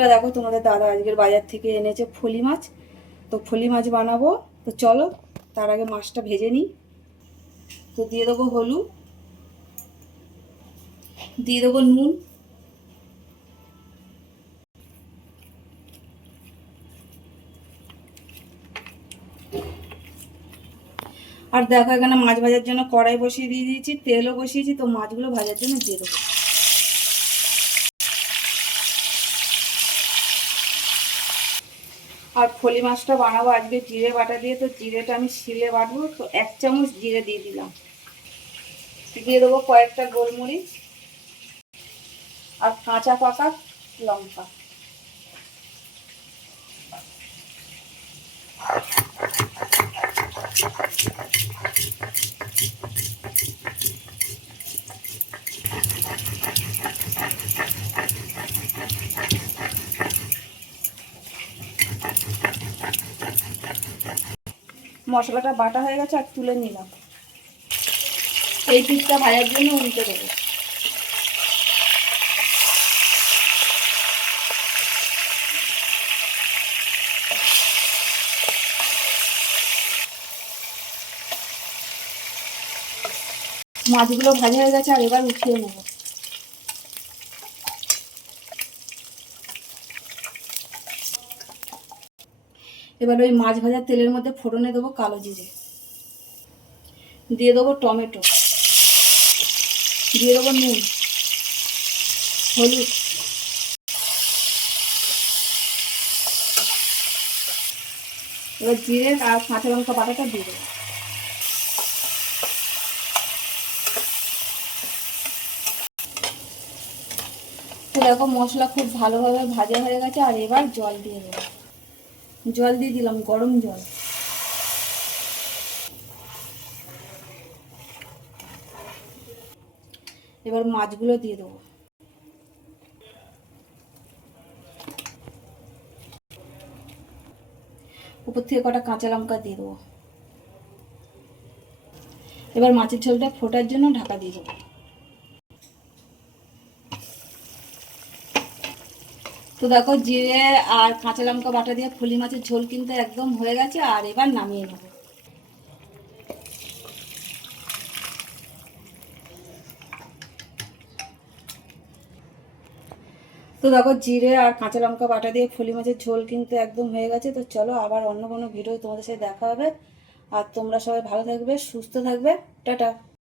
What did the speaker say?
দেখো তোমাদের দাদা আজকের বাজার থেকে এনেছে ফলি মাছ, তো ফলি মাছ বানাবো। তো চলো তার আগে মাছটা ভেজে নিই। তো দিয়ে দেবো হলুদ, দিয়ে দেবো নুন, আর দেখো এখানে মাছ ভাজার জন্য কড়াই বসিয়ে দিয়ে দিয়েছি, তেলও বসিয়েছি। তো মাছগুলো ভাজার জন্য দিয়ে দেবো। আর ফলি মাছটা বানাবো আজকে জিরে বাটা দিয়ে, তো জিরেটা আমি শিলে বাটবো। তো 1 চামচ জিরে দিয়ে দিলাম। দিয়ে দেবো কয়েকটা গোলমরিচ আর কাঁচা পাকা লঙ্কা। মশলাটা বাটা হয়ে গেছে, আর তুলে নিলাম। এই পিসটা ভাজার জন্য উল্টে দেবো। মাছগুলো ভাজা হয়ে গেছে, আর এবার উঠিয়ে নেব। এবার ওই মাছ ভাজার তেলের মধ্যে ফোড়নে দেবো কালো জিরে, দিয়ে দেবো টমেটো, দিয়ে দেবো নুন, হলুদ, এবার জিরে আর কাঁচা লঙ্কা বাটাটা দিয়ে দেবো। তো দেখো মশলা খুব ভালোভাবে ভাজা হয়ে গেছে, আর এবার জল দিয়ে দেবো। জল দিয়ে দিলাম, গরম জল। এবার মাছগুলো দিয়ে দেবো। উপর থেকে কটা কাঁচা লঙ্কা দিয়ে দেবো। এবার মাছের ঝোলটা ফোটার জন্য ঢাকা দিয়ে দেবো। তো দেখো জিরে আর কাঁচা লঙ্কা বাটা দিয়ে ফলি মাছের ঝোল কিন্তু একদম হয়ে গেছে, আর এবার নামিয়ে নেব। তো দেখো জিরে আর কাঁচা লঙ্কা বাটা দিয়ে ফলি মাছের ঝোল কিন্তু একদম হয়ে গেছে। তো চলো আবার অন্য কোনো ভিডিও তোমাদের সাথে দেখা হবে। আর তোমরা সবাই ভালো থাকবে, সুস্থ থাকবে। টাটা।